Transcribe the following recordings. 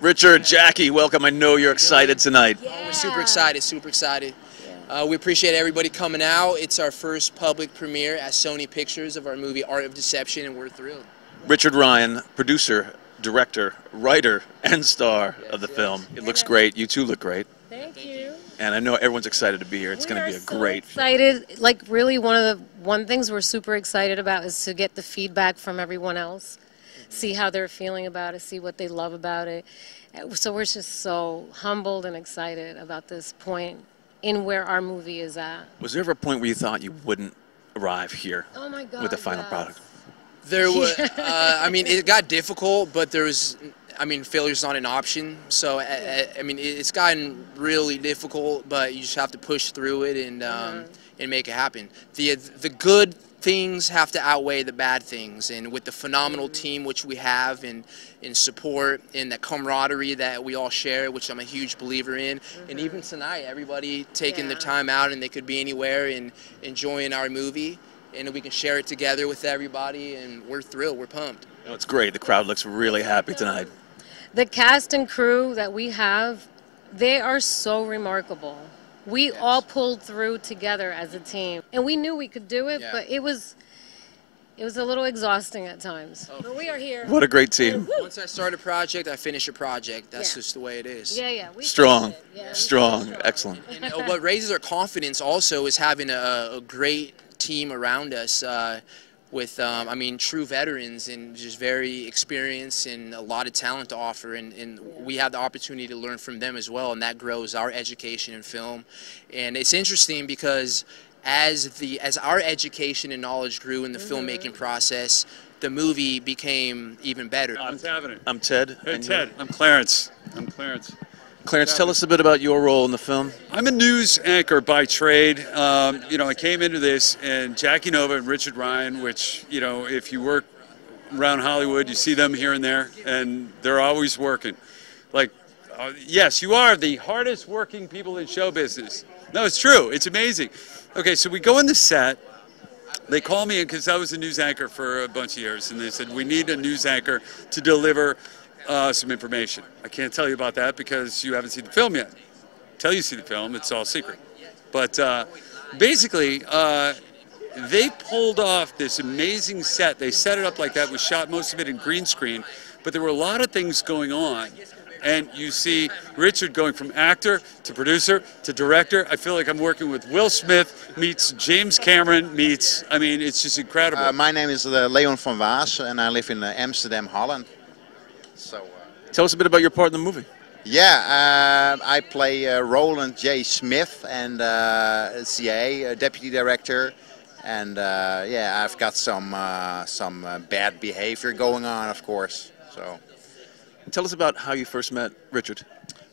Richard, Jackie, welcome. I know you're excited tonight. Yeah. We're super excited, super excited. We appreciate everybody coming out. It's our first public premiere at Sony Pictures of our movie Art of Deception, and we're thrilled. Richard Ryan, producer, director, writer, and star of the film. It looks great. You two look great. Thank you. And I know everyone's excited to be here. It's going to be a great film. Excited. Like, really, one things we're super excited about is to get the feedback from everyone else, see how they're feeling about it, see what they love about it. So we're just so humbled and excited about this point in where our movie is at. Was there ever a point where you thought you wouldn't arrive here Oh my God, with the final product? There was, I mean, it got difficult, but there was, I mean, failure's not an option. So, I mean, it's gotten really difficult, but you just have to push through it and make it happen. The good things have to outweigh the bad things, and with the phenomenal team which we have, and in support and that camaraderie that we all share, which I'm a huge believer in, and even tonight, everybody taking the time out and they could be anywhere and enjoying our movie, and we can share it together with everybody, and we're thrilled, we're pumped. No, it's great. The crowd looks really happy tonight. The cast and crew that we have, they are so remarkable. We all pulled through together as a team, and we knew we could do it, but it was a little exhausting at times. But we are here. What a great team. Once I start a project, I finish a project. That's just the way it is. Yeah. Strong. Strong. Excellent. And what raises our confidence also is having a great team around us with, I mean, true veterans and just very experienced and a lot of talent to offer. And we have the opportunity to learn from them as well, and that grows our education in film. And it's interesting because as our education and knowledge grew in the filmmaking process, the movie became even better. I'm having it. I'm Ted. Hey, Ted. I'm Clarence. Clarence, tell us a bit about your role in the film. I'm a news anchor by trade. You know, I came into this, and Jackie Nova and Richard Ryan, which, you know, if you work around Hollywood, you see them here and there, and they're always working. Like, yes, you are the hardest working people in show business. No, it's true. It's amazing. Okay, so we go in the set. They call me in because I was a news anchor for a bunch of years, and they said, we need a news anchor to deliver some information. I can't tell you about that because you haven't seen the film yet. Until you see the film, it's all secret. But basically, they pulled off this amazing set. They set it up like that. We shot most of it in green screen, but there were a lot of things going on. And you see Richard going from actor to producer to director. I feel like I'm working with Will Smith meets James Cameron meets, I mean, it's just incredible. My name is Leon van Waas, and I live in Amsterdam, Holland. So, tell us a bit about your part in the movie. Yeah, I play Roland J. Smith, and CIA deputy director, and yeah, I've got some bad behavior going on, of course. So, tell us about how you first met Richard.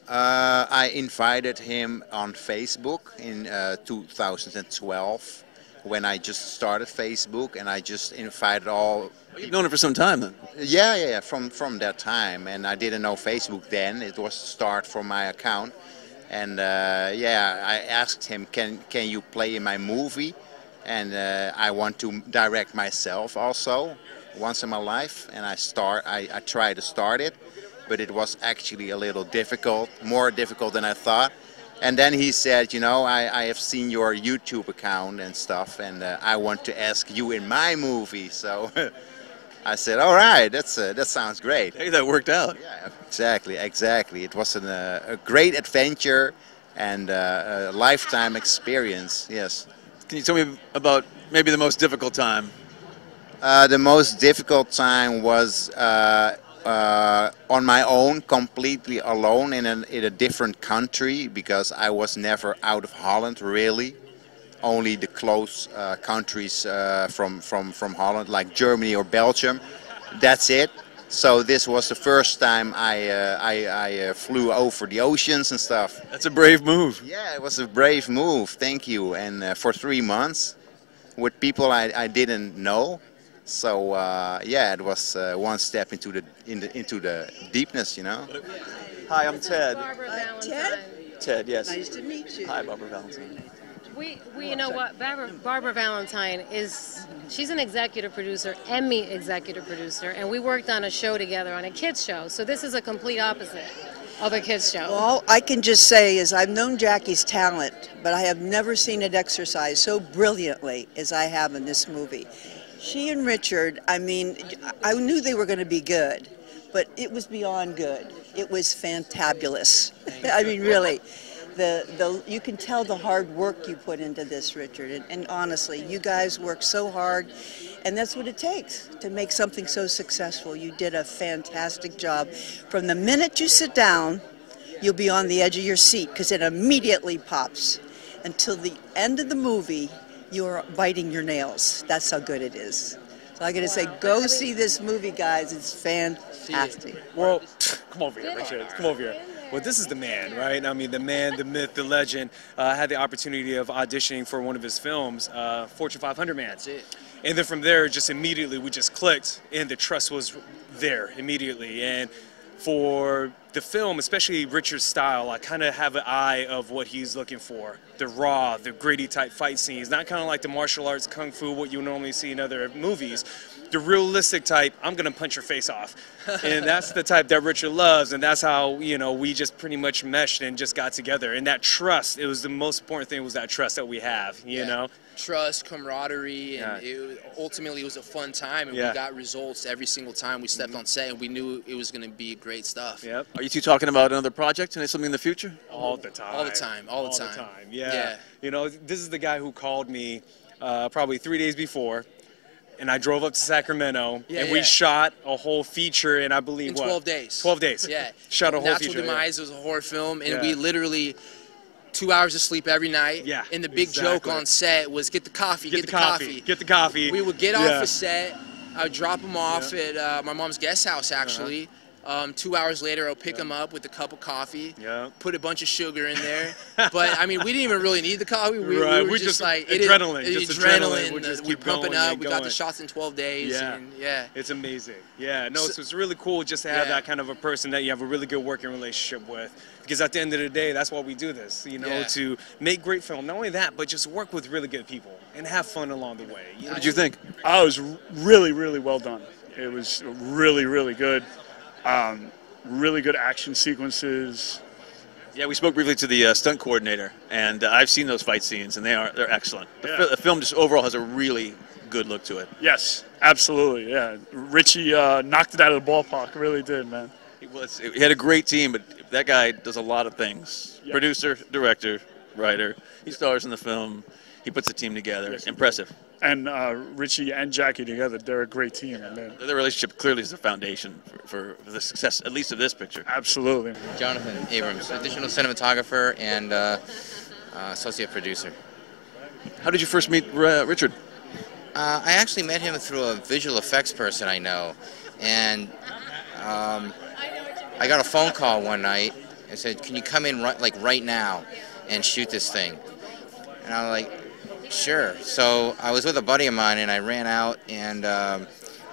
I invited him on Facebook in 2012 when I just started Facebook, and I just invited all. You've known it for some time then? Yeah, from that time, and I didn't know Facebook then. It was the start from my account, and yeah, I asked him, can you play in my movie? And I want to direct myself also once in my life, and I tried to start it, but it was actually a little difficult, more difficult than I thought. And then he said, you know, I have seen your YouTube account and stuff, and I want to ask you in my movie. So I said, all right, that sounds great. Hey, that worked out. Yeah, exactly. It was a great adventure and a lifetime experience, yes. Can you tell me about maybe the most difficult time? The most difficult time was on my own, completely alone in a different country, because I was never out of Holland really. Only the close countries from Holland, like Germany or Belgium. That's it. So this was the first time I flew over the oceans and stuff. That's a brave move. Yeah, it was a brave move. Thank you. And for 3 months, with people I didn't know. So yeah, it was one step into the deepness, you know. Hi, I'm Ted. Barbara Valentine. Ted? Ted, yes. Nice to meet you. Hi, Barbara Valentine. You know what, Barbara Valentine she's an executive producer, Emmy executive producer, and we worked on a show together, on a kids show. So this is a complete opposite of a kids show. All I can just say is I've known Jackie's talent, but I have never seen it exercised so brilliantly as I have in this movie. She and Richard, I mean, I knew they were going to be good, but it was beyond good. It was fantabulous. I mean, really. You can tell the hard work you put into this, Richard, and honestly, you guys work so hard, and that's what it takes to make something so successful. You did a fantastic job. From the minute you sit down, you'll be on the edge of your seat because it immediately pops. Until the end of the movie, you're biting your nails. That's how good it is. So I'm going to say, go see this movie, guys. It's fantastic. Well, come over here, Richard. Come over here. Well, this is the man, right? I mean, the man, the myth, the legend. I had the opportunity of auditioning for one of his films, Fortune 500 Man. That's it. And then from there, just immediately, we just clicked, and the trust was there immediately. And for the film, especially Richard's style, I kind of have an eye of what he's looking for. The raw, the gritty type fight scenes, not kind of like the martial arts, kung fu, what you normally see in other movies. The realistic type, I'm going to punch your face off. And that's the type that Richard loves, and that's how, you know, we just pretty much meshed and just got together. And that trust, it was the most important thing, was that trust that we have, you know? Trust, camaraderie, and ultimately it was a fun time, and we got results every single time we stepped on set, and we knew it was going to be great stuff. Yep. Are you two talking about another project and something in the future? All the time. All the time. All the time. Yeah. You know, this is the guy who called me probably 3 days before, and I drove up to Sacramento, and we shot a whole feature in, I believe, in 12 days. 12 days. Yeah. Shot a whole Natural feature. Demise was a horror film, and we literally 2 hours of sleep every night. Yeah. And the big joke on set was get the coffee, get the coffee. Get the coffee. We would get off the set. I would drop him off at my mom's guest house, actually. 2 hours later, I'll pick him up with a cup of coffee, put a bunch of sugar in there. But, I mean, we didn't even really need the coffee. We were just like, adrenaline. We're pumping up. We got the shots in 12 days. Yeah. And, It's amazing. Yeah, no, so it's really cool just to have that kind of a person that you have a really good working relationship with. Because at the end of the day, that's why we do this, you know, to make great film. Not only that, but just work with really good people and have fun along the way. You know? What did you think? I was really, really well done. It was really, really good. Really good action sequences. Yeah, we spoke briefly to the stunt coordinator, and I've seen those fight scenes, and they're excellent. The film just overall has a really good look to it. Yes, absolutely. Yeah, Richie knocked it out of the ballpark. Really did, man. He had a great team, but that guy does a lot of things. Yep. Producer, director, writer. He stars in the film. He puts the team together. Yes. Impressive. And Richie and Jackie together, they're a great team. Their relationship clearly is the foundation for the success, at least of this picture. Absolutely. Jonathan Abrams, additional cinematographer and associate producer. How did you first meet Richard? I actually met him through a visual effects person I know. And I got a phone call one night and said, can you come in right now and shoot this thing? And I was like, sure. So I was with a buddy of mine, and I ran out and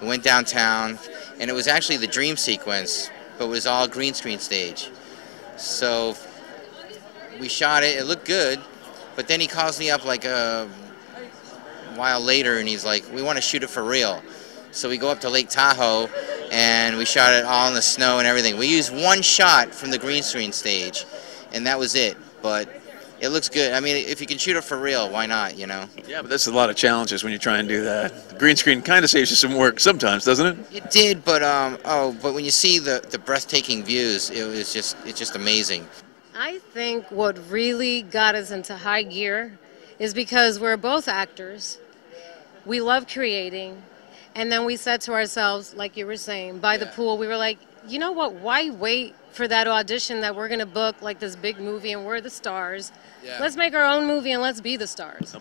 we went downtown, and it was actually the dream sequence, but it was all green screen stage. So we shot it. It looked good, but then he calls me up like a while later, and he's like, we want to shoot it for real. So we go up to Lake Tahoe, and we shot it all in the snow and everything. We used one shot from the green screen stage, and that was it. But it looks good. I mean, if you can shoot it for real, why not, you know? Yeah, but that's a lot of challenges when you try and do that. The green screen kind of saves you some work sometimes, doesn't it? It did, but but when you see the breathtaking views, it's just amazing. I think what really got us into high gear is because we're both actors. We love creating. And then we said to ourselves, like you were saying, by the pool, we were like, you know what, why wait for that audition that we're going to book like this big movie and we're the stars? Yeah. Let's make our own movie and let's be the stars.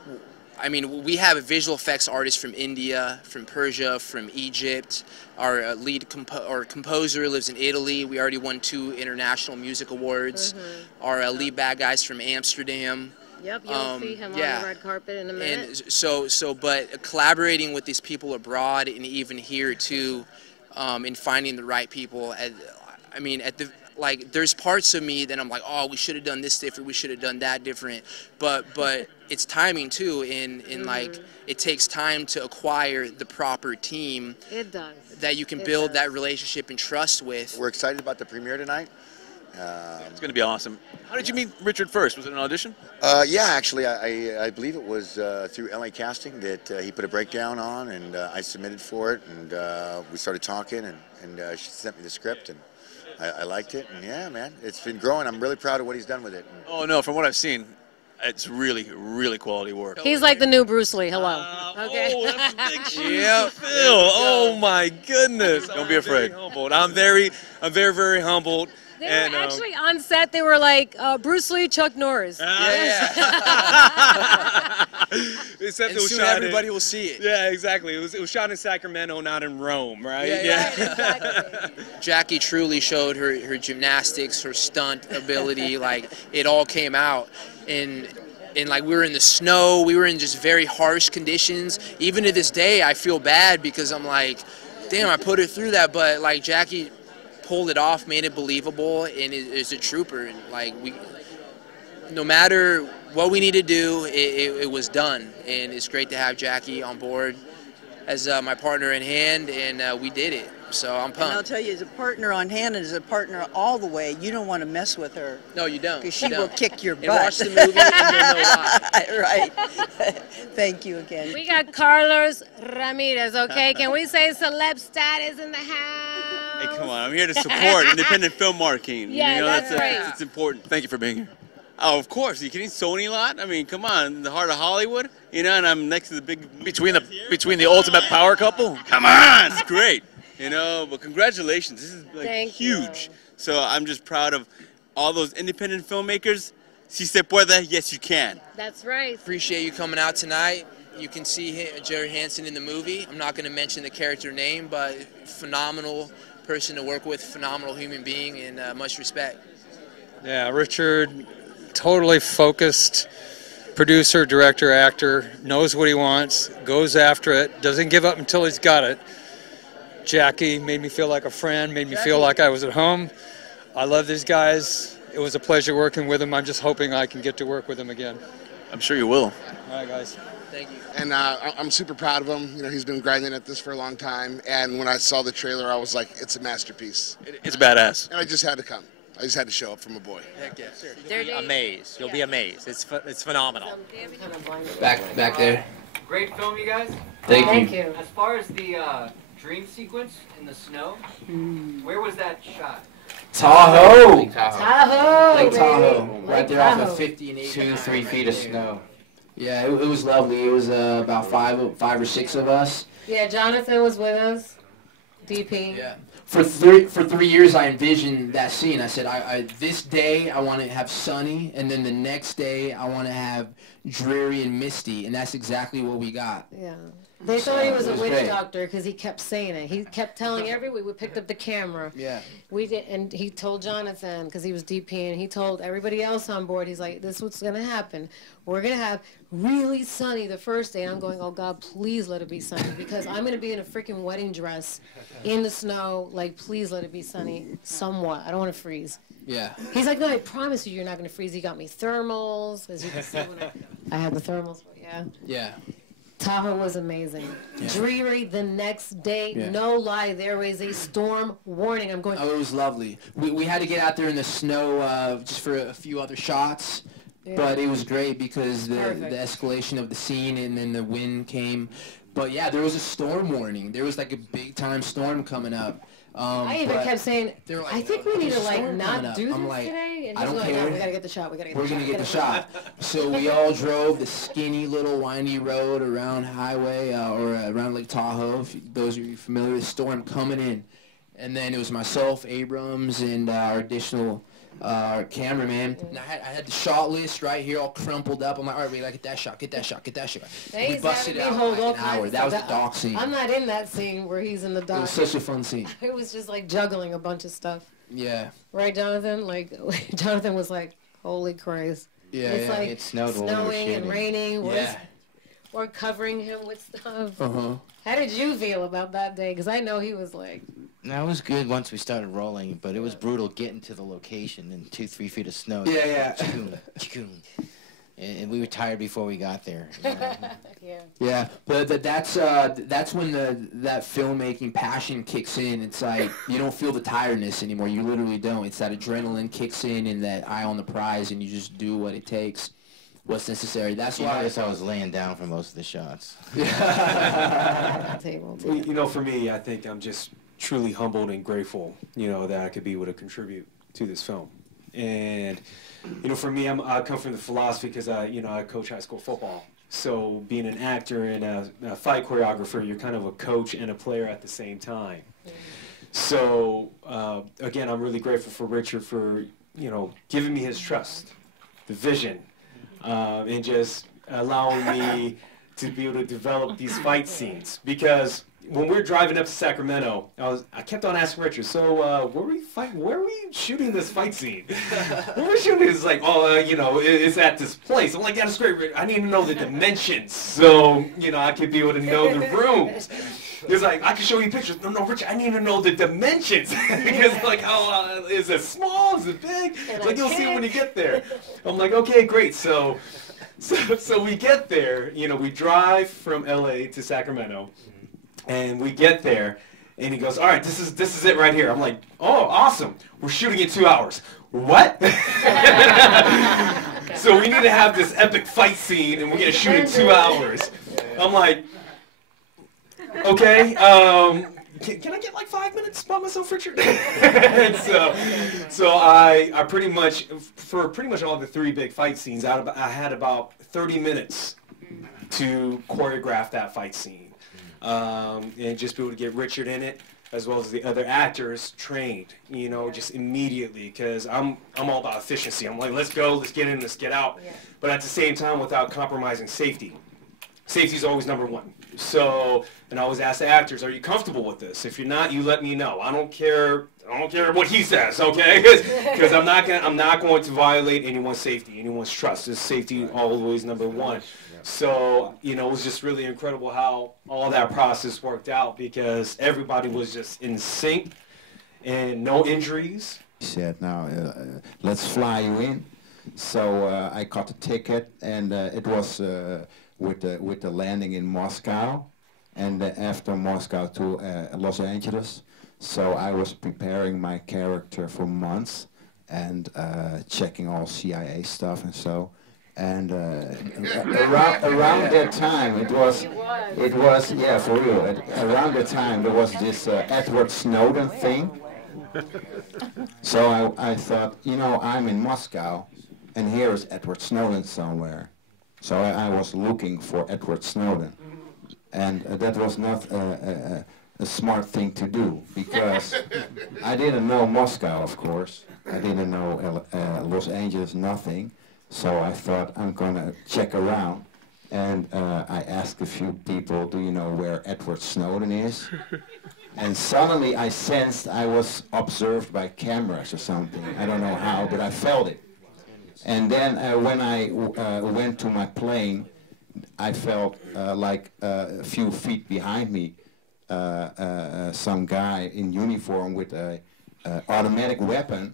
I mean, we have a visual effects artist from India, from Persia, from Egypt. Our lead composer lives in Italy. We already won 2 international music awards. Our lead bad guy's from Amsterdam. Yep, you'll see him on the red carpet in a minute. And but collaborating with these people abroad and even here too, in finding the right people. I mean, there's parts of me that I'm like, oh, we should have done this different, we should have done that different. But it's timing too, and like it takes time to acquire the proper team It does. that you can build that relationship and trust with. We're excited about the premiere tonight. It's going to be awesome. How did you meet Richard first? Was it an audition? Yeah, actually, I believe it was through LA Casting that he put a breakdown on, and I submitted for it, and we started talking, and she sent me the script, and I liked it, and yeah, man, it's been growing. I'm really proud of what he's done with it. Oh, no, from what I've seen, it's really, really quality work. He's like the new Bruce Lee. Hello. Okay. Oh, that's a big shoe Yeah, to fill. Oh my goodness! Don't be afraid. I'm very, very humbled. They And were actually on set. They were like Bruce Lee, Chuck Norris. And soon everybody will see it. Yeah, exactly. It was shot in Sacramento, not in Rome, right? Right, exactly. Jackie truly showed her gymnastics, her stunt ability. Like it all came out, and like we were in the snow. We were in just very harsh conditions. Even to this day, I feel bad because I'm like, damn, I put her through that. But like Jackie pulled it off, made it believable, and is a trooper. And like no matter what we need to do, it was done. And it's great to have Jackie on board as my partner in hand, and we did it. So I'm And I'll pumped. tell you, as a partner on hand and as a partner all the way, you don't want to mess with her. No, you don't. Because she You will don't. kick your And butt. watch the movie and you'll know why. Right. Thank you again. We got Carlos Ramirez. Okay, can we say celeb status in the house? Hey, come on. I'm here to support independent film marketing. Yeah, you know, that's right. It's important. Thank you for being here. Oh, of course. Are you kidding? Sony lot? I mean, come on. The heart of Hollywood. You know, and I'm next to the big... Between the ultimate power couple? Come on. It's great. You know, but congratulations. This is like Thank huge. you. So I'm just proud of all those independent filmmakers. Si se puede, yes, you can. That's right. Appreciate you coming out tonight. You can see Jerry Hansen in the movie. I'm not going to mention the character name, but phenomenal person to work with, phenomenal human being, and much respect. Yeah, Richard, totally focused producer, director, actor, knows what he wants, goes after it, doesn't give up until he's got it. Jackie made me feel like a friend, made me feel like I was at home. I love these guys. It was a pleasure working with them. I'm just hoping I can get to work with them again. I'm sure you will. All right, guys. Thank you. And I'm super proud of him. You know, he's been grinding at this for a long time. And when I saw the trailer, I was like, it's a masterpiece. It's badass. And I just had to come. I just had to show up for my boy. Heck yeah. You'll be amazed. You'll be amazed. It's phenomenal. Back there. Great film, you guys. Thank you. As far as the dream sequence in the snow, where was that shot? Tahoe. Lake Tahoe. Lake Tahoe. baby. Right Lake there off Tahoe. of 50 and 80. 2-3 feet of snow. Yeah, it was lovely. It was about five or six of us. Yeah, Jonathan was with us. DP. Yeah. For 3 years, I envisioned that scene. I said, this day I want to have sunny, and then the next day I want to have dreary and misty, and that's exactly what we got. Yeah. They thought he was a witch great. doctor because he kept saying it. He kept telling everyone. We picked up the camera. Yeah. We did, and he told Jonathan because he was DP, and he told everybody else on board. He's like, "This is what's gonna happen. We're gonna have really sunny the first day." And I'm going, "Oh God, please let it be sunny because I'm gonna be in a freaking wedding dress in the snow. Like, please let it be sunny somewhat. I don't want to freeze." Yeah. He's like, "No, I promise you, you're not gonna freeze." He got me thermals, as you can see when I had the thermals. But yeah. Yeah. Tahoe was amazing. Yeah. Dreary the next day. Yeah. No lie, there was a storm warning. I'm going. Oh, it was lovely. We had to get out there in the snow just for a few other shots, Yeah. but it was great because the Perfect. escalation of the scene and then the wind came. But yeah, there was a storm warning. There was like a big time storm coming up. I even but kept saying, they were like, I think we need to "There's a like storm coming not up." do this I'm like, today. And I he's don't going, care. "No, we gotta get the shot. We gotta get We're the shot. gonna get the we shot. So we all drove the skinny little windy road around Highway or around Lake Tahoe. If those of you familiar with the storm coming in, and then it was myself, Abrams, and our additional cameraman. And I had the shot list right here, all crumpled up. I'm like, all right, we gotta get that shot, get that shot, get that shot. They We used to busted have out me hold like all an hour. kinds That of was the dock scene. I'm not in that scene where he's in the It dock. was such a fun scene. It was just like juggling a bunch of stuff. Yeah. Right, Jonathan? Like, Jonathan was like, holy Christ. Yeah, It's yeah. like It snowed while we were snowing and shooting. raining. Yeah. Or covering him with stuff. Uh-huh. How did you feel about that day? Because I know he was like, That was good once we started rolling, but it was brutal getting to the location in 2-3 feet of snow. Yeah, yeah. Chikoon, chikoon. and we were tired before we got there. Yeah. Yeah, but that's when that filmmaking passion kicks in. It's like you don't feel the tiredness anymore. You literally don't. It's that adrenaline kicks in and that eye on the prize, and you just do what it takes, what's necessary. That's You why notice I was laying down for most of the shots. Well, you know, for me, I think I'm just truly humbled and grateful, you know, that I could be able to contribute to this film. And, you know, for me, I come from the philosophy because I coach high school football. So being an actor and a fight choreographer, you're kind of a coach and a player at the same time. So, again, I'm really grateful for Richard for, you know, giving me his trust, the vision, and just allowing me to be able to develop these fight scenes. Because when we were driving up to Sacramento, I kept on asking Richard, so where are we shooting this fight scene? Where we're shooting is like, you know, it's at this place. I'm like, that's great, Richard. I need to know the dimensions so, you know, I could be able to know the rooms. He's like, I can show you pictures. No, Richard, I need to know the dimensions. Because, like, how is it small? Is it big? It's like, you'll see when you get there. I'm like, okay, great. So we get there. You know, we drive from LA to Sacramento, and we get there, and he goes, all right, this is it right here. I'm like, oh, awesome. We're shooting in 2 hours. What? So we need to have this epic fight scene, and we're going to shoot in 2 hours. I'm like, okay, can I get like 5 minutes by myself, Richard? so I pretty much, for pretty much all the 3 big fight scenes, I had about 30 minutes to choreograph that fight scene. And just be able to get Richard in it, as well as the other actors trained, you know, just immediately, because I'm all about efficiency. I'm like, let's go, let's get in, let's get out. Yeah. But at the same time, without compromising safety. Safety is always number one. So, and I always ask the actors, are you comfortable with this? If you're not, you let me know. I don't care what he says, okay? Because I'm not going to violate anyone's safety, anyone's trust. This safety always number one. So, you know, it was just really incredible how all that process worked out, because everybody was just in sync and no injuries. He said, now, let's fly you in. So I got a ticket, and it was with the landing in Moscow, and after Moscow to Los Angeles. So I was preparing my character for months and checking all CIA stuff and so. And around that time, it was yeah, for real. Around that time, there was this Edward Snowden thing. So I thought, you know, I'm in Moscow, and here is Edward Snowden somewhere. So I was looking for Edward Snowden, and that was not a smart thing to do, because I didn't know Moscow, of course. I didn't know Los Angeles, nothing. So I thought, I'm going to check around. And I asked a few people, do you know where Edward Snowden is? And suddenly I sensed I was observed by cameras or something. I don't know how, but I felt it. And then when I went to my plane, I felt like a few feet behind me, some guy in uniform with an automatic weapon,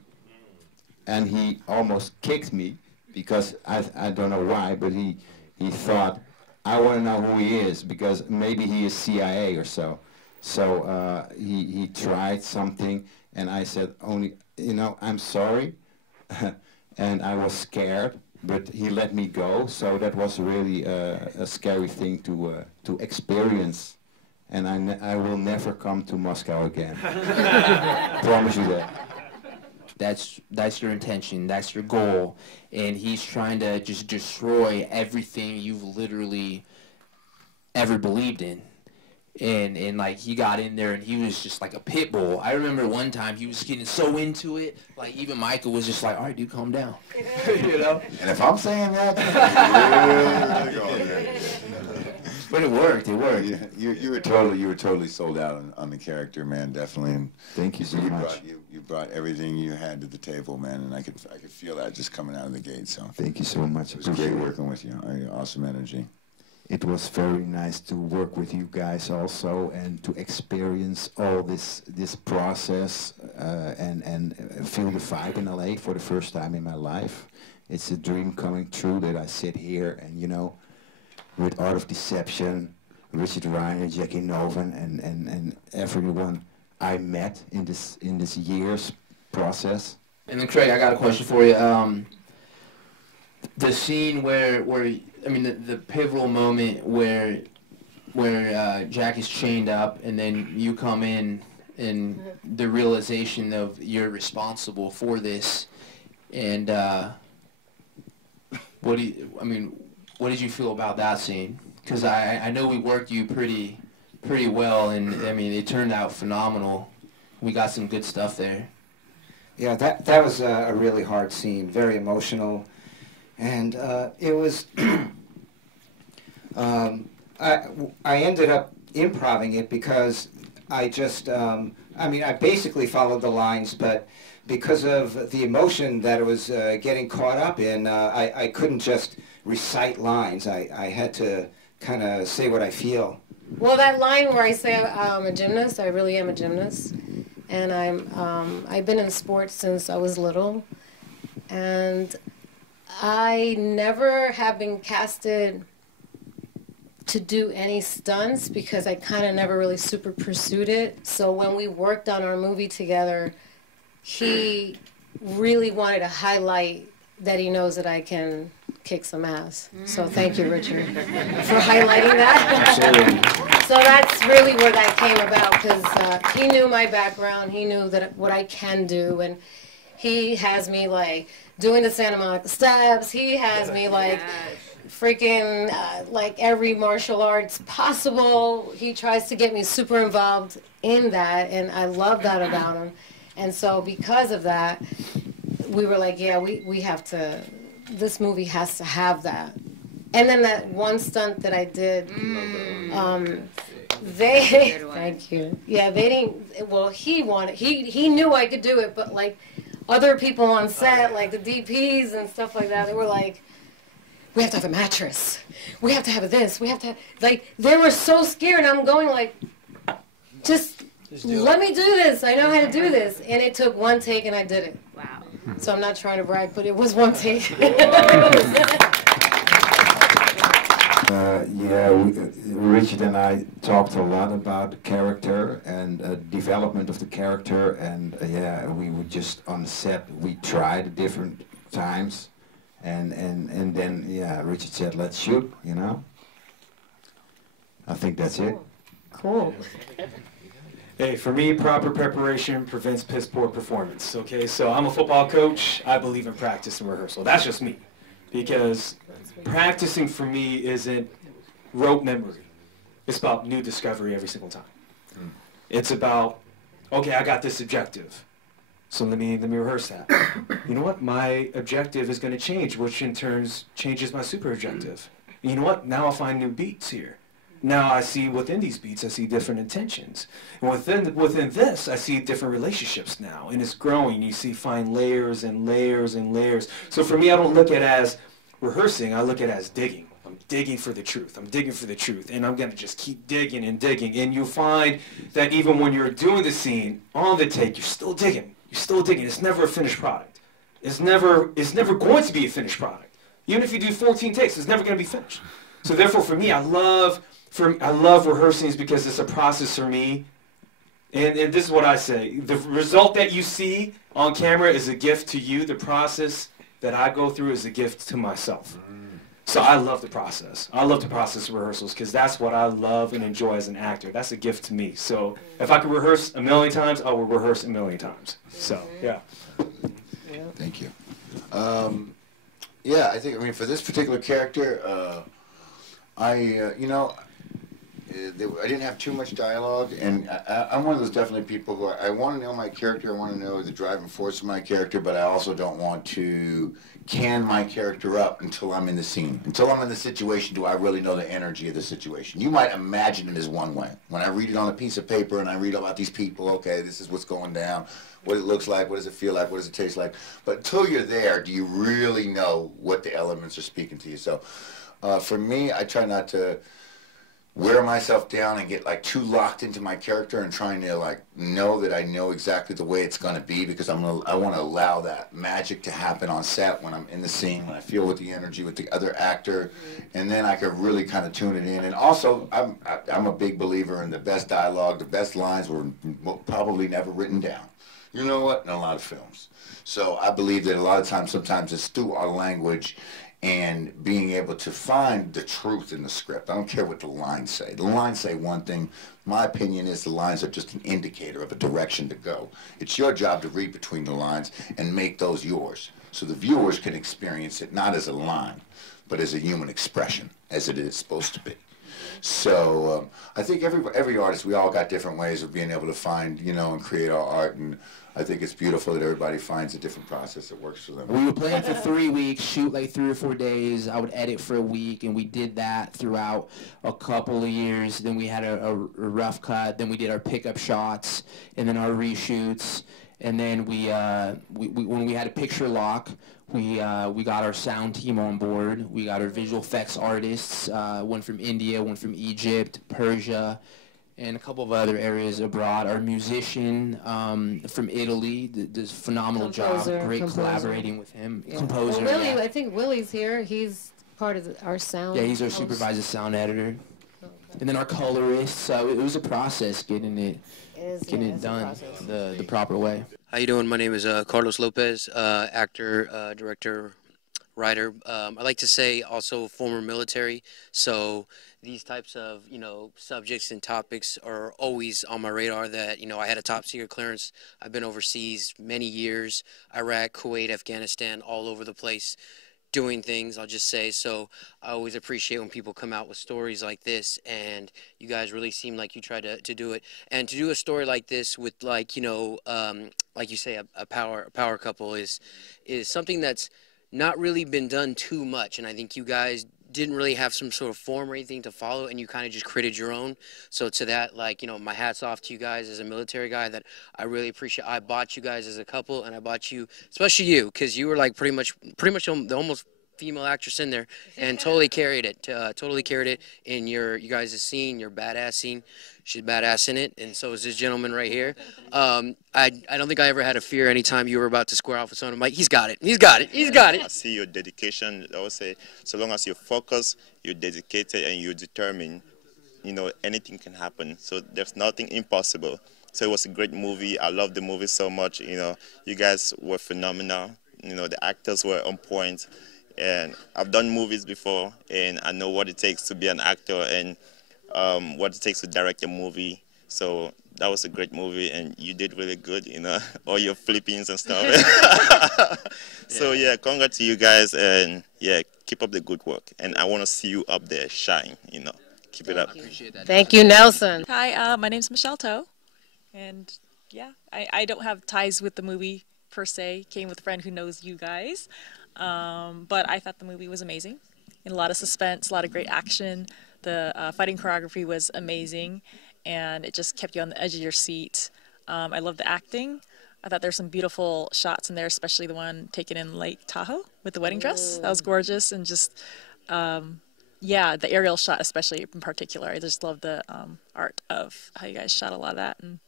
and he almost kicked me. Because I don't know why, but he thought, I want to know who he is, because maybe he is CIA or so. So he tried something, and I said, only, you know, I'm sorry. And I was scared, but he let me go. So that was really a scary thing to experience. And I will never come to Moscow again. Promise you that. That's your intention, that's your goal, and he's trying to just destroy everything you've literally ever believed in. And like, he got in there and he was just like a pit bull. I remember one time he was getting so into it, like even Michael was just like, all right, dude, calm down. You know? And if I'm saying that, but it worked. Yeah, you were totally sold out on the character, man. Definitely. And thank you so much. You brought everything you had to the table, man, and I could feel that just coming out of the gate. So thank you so much. It was great working with you. Awesome energy. it was very nice to work with you guys also and to experience all this process and feel the vibe in LA for the first time in my life. It's a dream coming true that I sit here and, you know, with Art of Deception, Richard Ryan and Jackie Novan and everyone I met in this year's process. And then Craig, I got a question for you. The scene where I mean the pivotal moment where Jackie's chained up and then you come in and the realization of you're responsible for this, and what did you feel about that scene? Because I know we worked you pretty well, and I mean it turned out phenomenal. We got some good stuff there. Yeah, that was a really hard scene, very emotional, and it was. I ended up improvising it because I just, I mean, I basically followed the lines, but because of the emotion that it was getting caught up in, I couldn't just recite lines. I had to kind of say what I feel. Well, that line where I say I'm a gymnast, I really am a gymnast. And I've been in sports since I was little. And I never have been casted to do any stunts because I kind of never really super pursued it. So when we worked on our movie together, he really wanted to highlight that he knows that I can kick some ass. So thank you, Richard, for highlighting that. So that's really where that came about, because he knew my background. He knew that what I can do, and he has me like doing the Santa Monica Steps. He has me like freaking like every martial arts possible. He tries to get me super involved in that, and I love that about him. And so because of that, we were like, yeah, we have to, this movie has to have that. And then that one stunt that I did, thank you. Yeah, they didn't, well, he knew I could do it, but like other people on set, like the DPs and stuff like that, they were like, we have to have a mattress. We have to have this. We have to have, like, they were so scared. I'm going like, just let me do this. I know how to do this. And it took one take and I did it. Wow. So I'm not trying to brag, but it was one take. Yeah, Richard and I talked a lot about character and development of the character, and yeah, we would just on set, we tried different times, and then yeah, Richard said, let's shoot, you know. I think that's it. Cool. Hey, for me, proper preparation prevents piss poor performance, okay? So I'm a football coach. I believe in practice and rehearsal. That's just me. Because practicing for me isn't rote memory. It's about new discovery every single time. It's about, okay, I got this objective. So let me rehearse that. You know what? My objective is going to change, which in turn changes my super objective. You know what? Now I'll find new beats here. Now I see within these beats, I see different intentions. And within this, I see different relationships now. And it's growing. You find layers and layers and layers. So for me, I don't look at it as rehearsing. I look at it as digging. I'm digging for the truth. I'm digging for the truth. And I'm going to just keep digging and digging. And you'll find that even when you're doing the scene, on the take, you're still digging. You're still digging. It's never a finished product. It's never going to be a finished product. Even if you do 14 takes, it's never going to be finished. So therefore, for me, I love rehearsing because it's a process for me. And this is what I say. The result that you see on camera is a gift to you. The process that I go through is a gift to myself. So I love the process. I love the process of rehearsals because that's what I love and enjoy as an actor. That's a gift to me. So if I could rehearse a million times, I will rehearse a million times. So, yeah. Thank you. Yeah, I think, I mean, for this particular character, I didn't have too much dialogue, and I'm one of those definitely people who I want to know my character, I want to know the driving force of my character, but I also don't want to can my character up until I'm in the scene. Until I'm in the situation, do I really know the energy of the situation? You might imagine it as one way. When I read it on a piece of paper and I read about these people, okay, this is what's going down, what it looks like, what does it feel like, what does it taste like? But until you're there, do you really know what the elements are speaking to you? So For me, I try not to wear myself down and get like too locked into my character and trying to like know that I know exactly the way it's going to be, because I want to allow that magic to happen on set when I'm in the scene, when I feel with the energy with the other actor, and then I can really kind of tune it in. And also, I'm a big believer in the best dialogue, the best lines were probably never written down. You know what? In a lot of films. So I believe that a lot of times, sometimes it's through our language and being able to find the truth in the script. I don't care what the lines say. The lines say one thing. My opinion is the lines are just an indicator of a direction to go. It's your job to read between the lines and make those yours, so the viewers can experience it not as a line, but as a human expression, as it is supposed to be. So I think every artist, we all got different ways of being able to find, you know, and create our art, and I think it's beautiful that everybody finds a different process that works for them. We would plan for 3 weeks, shoot like 3 or 4 days. I would edit for a week, and we did that throughout a couple of years. Then we had a rough cut. Then we did our pickup shots, and then our reshoots. And then we when we had a picture lock, we got our sound team on board. We got our visual effects artists, one from India, one from Egypt, Persia, and a couple of other areas abroad. Our musician from Italy does a phenomenal job. Great collaborating with him. Yeah. Composer. Well, Willie, yeah. I think Willie's here. He's part of our sound. Yeah, he's our host. supervisor sound editor. And then our colorist. So it was a process getting it done the proper way. How you doing? My name is Carlos Lopez, actor, director, writer. I like to say also former military. So these types of, you know, subjects and topics are always on my radar. That, you know, I had a top secret clearance. I've been overseas many years, Iraq, Kuwait, Afghanistan, all over the place, doing things, I'll just say. So I always appreciate when people come out with stories like this, and you guys really seem like you try to do it. And to do a story like this with, like, you know, like you say, a power couple is something that's not really been done too much. And I think you guys didn't really have some sort of form or anything to follow, and you kind of just created your own. So to that, like, you know, my hat's off to you guys as a military guy. That I really appreciate. I bought you guys as a couple, and I bought you, especially you, because you were like pretty much the almost female actress in there, and totally carried it in you guys' scene, your badass scene. She's badass in it, and so is this gentleman right here. I don't think I ever had a fear anytime you were about to square off with someone. I'm like, he's got it. I see your dedication. I would say, so long as you're focused, you're dedicated, and you're determined, you know, anything can happen. So there's nothing impossible. So it was a great movie. I love the movie so much. You know, you guys were phenomenal. You know, the actors were on point. And I've done movies before, and I know what it takes to be an actor and what it takes to direct a movie. So that was a great movie, and you did really good, you know, all your flippings and stuff. So, yeah, congrats to you guys, and, yeah, keep up the good work. And I want to see you up there shine, you know. Keep it up. Appreciate that. Thank you, Nelson. Hi, my name's Michelle Toe, and, yeah, I don't have ties with the movie per se. Came with a friend who knows you guys. But I thought the movie was amazing, and a lot of suspense, a lot of great action. The fighting choreography was amazing, and it just kept you on the edge of your seat. I love the acting. I thought there's some beautiful shots in there, especially the one taken in Lake Tahoe with the wedding dress. That was gorgeous, and just, yeah, the aerial shot especially in particular. I just love the art of how you guys shot a lot of that, and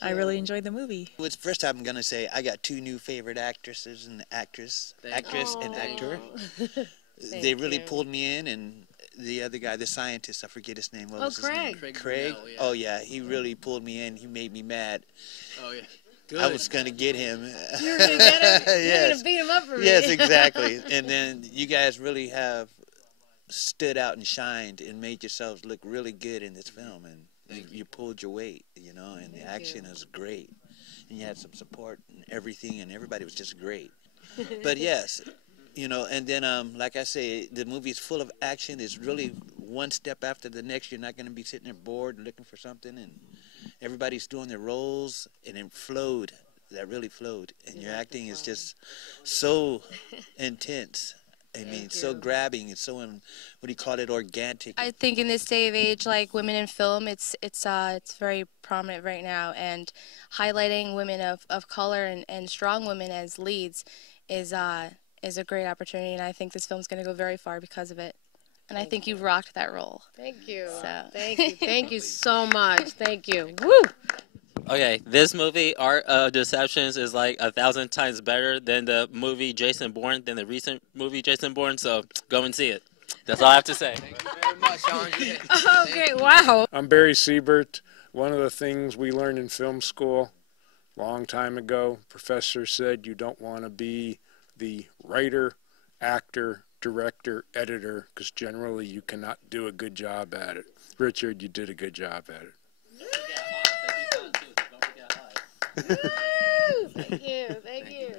I really enjoyed the movie. Well, first I'm going to say I got 2 new favorite actresses and actress and actor. They really pulled me in, and the other guy, the scientist, I forget his name. What was his name? Craig. Bell, yeah. Oh, yeah, he really pulled me in. He made me mad. Oh, yeah. Good. I was going to get him. You were going to get him? Yes. You were going to beat him up for me. Yes, exactly. And then you guys really have stood out and shined and made yourselves look really good in this film, and you pulled your weight, you know, and the action is great. And you had some support and everything, and everybody was just great. But yes, you know, and then, like I say, the movie is full of action. It's really one step after the next. You're not going to be sitting there bored and looking for something, and everybody's doing their roles, and it flowed. That really flowed. And your acting is just so intense. I mean, so grabbing, it's so, what do you call it, organic. I think in this day of age, like women in film, it's very prominent right now, and highlighting women of color and strong women as leads is a great opportunity, and I think this film's going to go very far because of it. and I think you rocked that role. Thank you. So. Thank you so much. Thank you. Woo! Okay, this movie, Art of Deceptions, is like 1,000 times better than the movie Jason Bourne, than the recent movie Jason Bourne. So go and see it. That's all I have to say. Thank you very much, Andre. Okay, wow. I'm Barry Siebert. One of the things we learned in film school a long time ago, professor said you don't want to be the writer, actor, director, editor, because generally you cannot do a good job at it. Richard, you did a good job at it. Thank you. Thank you.